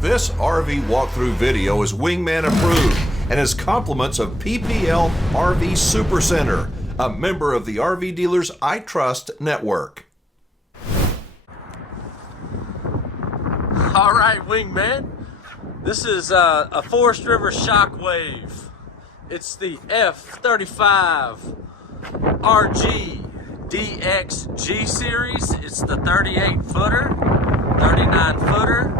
This RV walkthrough video is Wingman Approved and is compliments of PPL RV SuperCenter, a member of the RV Dealers I Trust network. All right, Wingman. This is a Forest River Shockwave. It's the F35 RG DXG series. It's the 38 footer, 39 footer.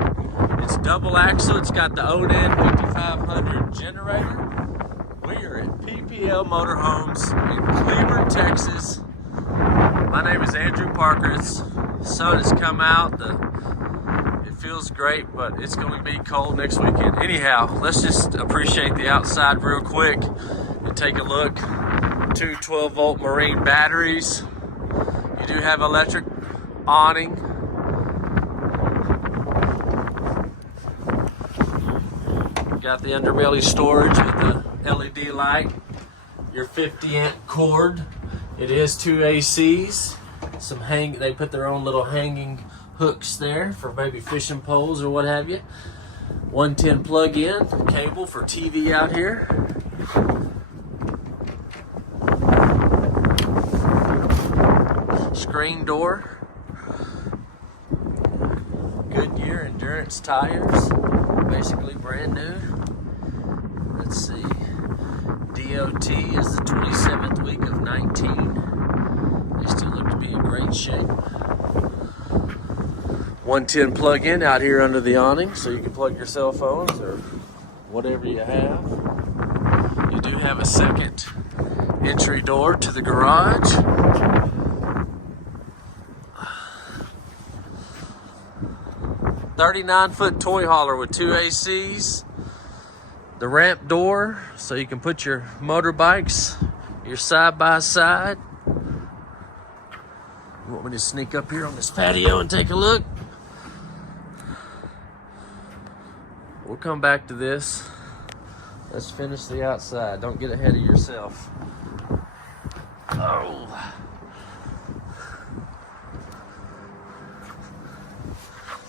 It's double axle. It's got the Wingman 5500 generator. We are at PPL Motorhomes in Cleburne, Texas. My name is Andrew Parker. The sun has come out. It feels great, but it's going to be cold next weekend. Anyhow, let's just appreciate the outside real quick and take a look. Two 12-volt marine batteries. You do have electric awning. Got the underbelly storage with the LED light. Your 50-amp cord. It is two ACs. They put their own little hanging hooks there for maybe fishing poles or what have you. 110 plug-in cable for TV out here. Screen door. Goodyear Endurance tires. Basically brand new. Let's see. DOT is the 27th week of 19. They still look to be in great shape. 110 plug-in out here under the awning, so you can plug your cell phones or whatever you have. You do have a second entry door to the garage. "39-foot toy hauler with two ACs. The ramp door, so you can put your motorbikes, your side-by-side. You want me to sneak up here on this patio and take a look? We'll come back to this. Let's finish the outside. Don't get ahead of yourself. Oh.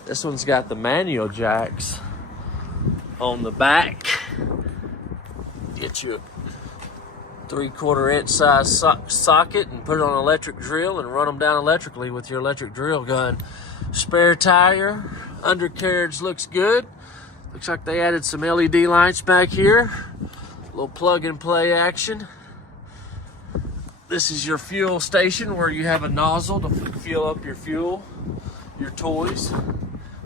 This one's got the manual jacks on the back. Get you a 3/4 inch size socket and put it on an electric drill and run them down electrically with your electric drill gun. Spare tire. Undercarriage looks good. Looks like they added some LED lights back here. A little plug and play action. This is your fuel station where you have a nozzle to fuel up your fuel, your toys.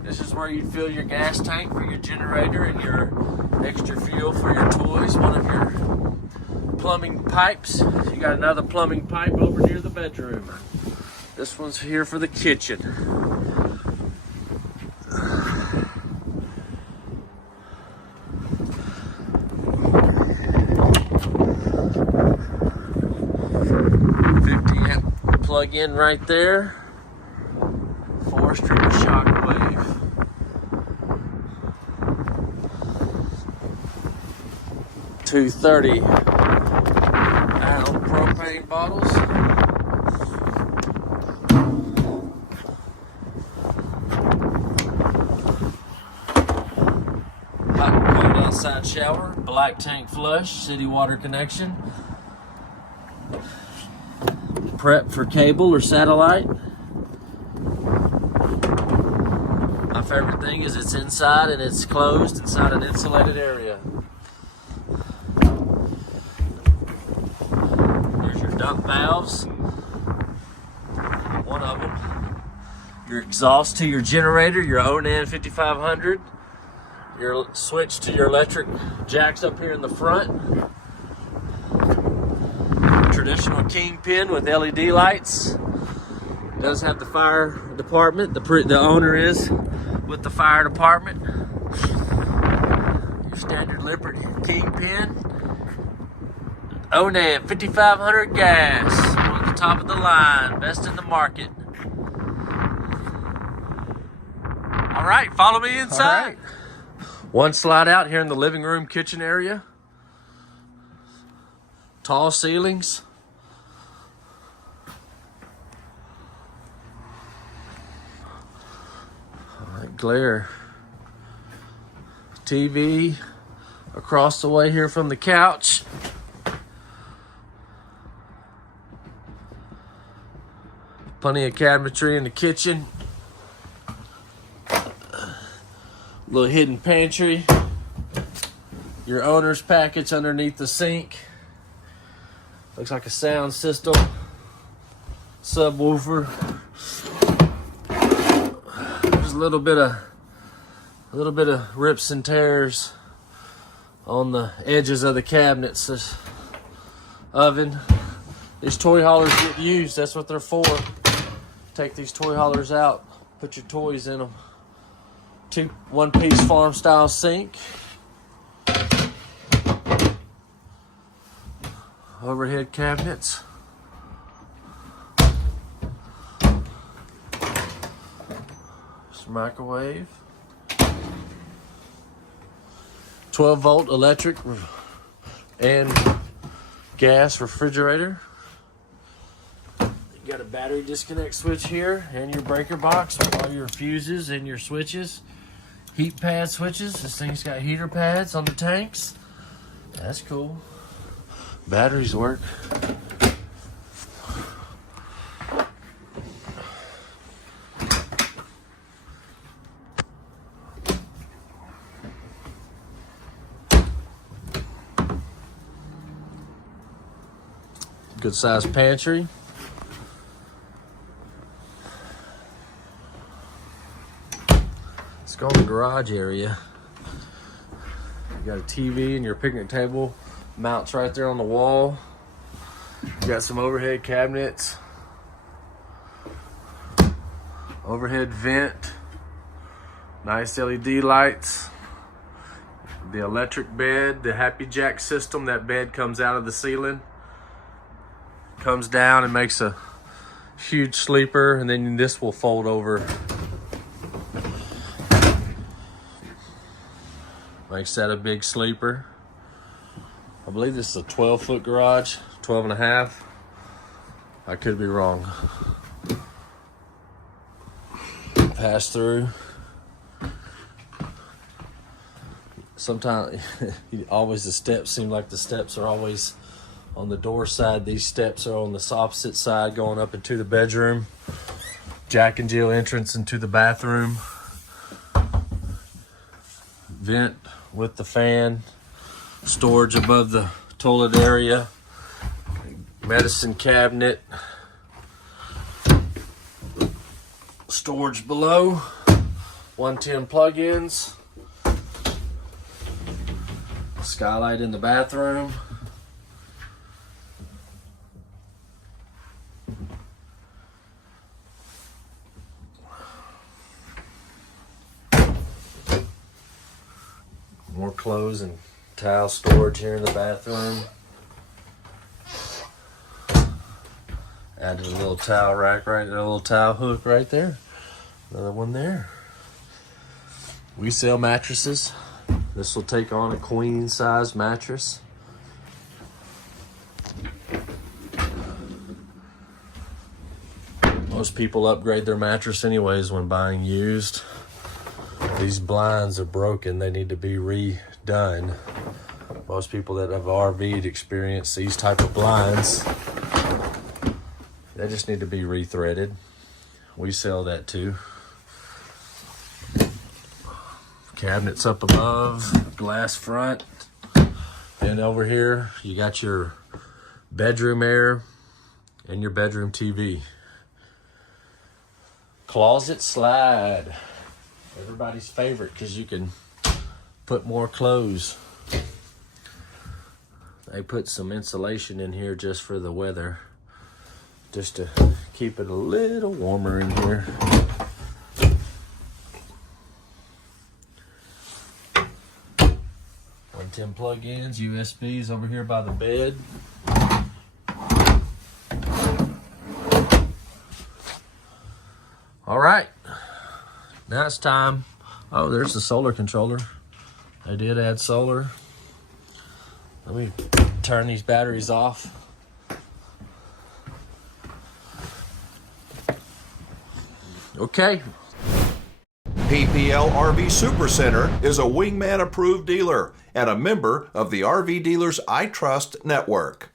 This is where you fill your gas tank for your generator and your extra fuel for your toys. One of your plumbing pipes. You got another plumbing pipe over near the bedroom. This one's here for the kitchen. Plug-in right there. Forest River Shockwave. Two 30-gallon propane bottles. Hot and cold outside shower. Black tank flush. City water connection. Prep for cable or satellite. My favorite thing is it's inside and it's closed inside an insulated area. Here's your dump valves. One of them. Your exhaust to your generator, your Wingman 5500. Your switch to your electric jacks up here in the front. Traditional kingpin with LED lights. It does have the fire department. The owner is with the fire department. Your standard Lippert kingpin. Wingman 5500 gas. On the top of the line. Best in the market. All right, follow me inside. All right. One slide out here in the living room kitchen area. Tall ceilings. Glare. TV across the way here from the couch. Plenty of cabinetry in the kitchen. Little hidden pantry. Your owner's package underneath the sink. Looks like a sound system. Subwoofer. There's a little bit of rips and tears on the edges of the cabinets. This oven. These toy haulers get used. That's what they're for. Take these toy haulers out. Put your toys in them. One-piece farm style sink. Overhead cabinets. Microwave. 12-volt electric and gas refrigerator. You got a battery disconnect switch here and your breaker box with all your fuses and your switches. Heat pad switches. This thing's got heater pads on the tanks. That's cool. Batteries work. Good sized pantry. Let's go in the garage area. You got a TV and your picnic table mounts right there on the wall. You got some overhead cabinets. Overhead vent. Nice LED lights. The electric bed, the Happy Jack system. That bed comes out of the ceiling. Comes down and makes a huge sleeper, and then this will fold over. Makes that a big sleeper. I believe this is a 12-foot garage, 12 and a half. I could be wrong. Pass through. Sometimes, always the steps seem like the steps are always on the door side. These steps are on the opposite side going up into the bedroom. Jack and Jill entrance into the bathroom. Vent with the fan. Storage above the toilet area. Medicine cabinet. Storage below. 110 plug-ins. Skylight in the bathroom. More clothes and towel storage here in the bathroom. Added a little towel rack right there, a little towel hook right there. Another one there. We sell mattresses. This will take on a queen size mattress. Most people upgrade their mattress anyways when buying used. These blinds are broken. They need to be redone. Most people that have RV'd experience these type of blinds. They just need to be rethreaded. We sell that too. Cabinets up above, glass front. And over here, you got your bedroom air and your bedroom TV. Closet slide. Everybody's favorite because you can put more clothes. They put some insulation in here just for the weather, just to keep it a little warmer in here. Ten plug-ins, USBs over here by the bed. All right, now it's time. Oh, there's the solar controller. They did add solar. Let me turn these batteries off. Okay. PPL RV SuperCenter is a Wingman Approved Dealer and a member of the RV Dealers I Trust Network.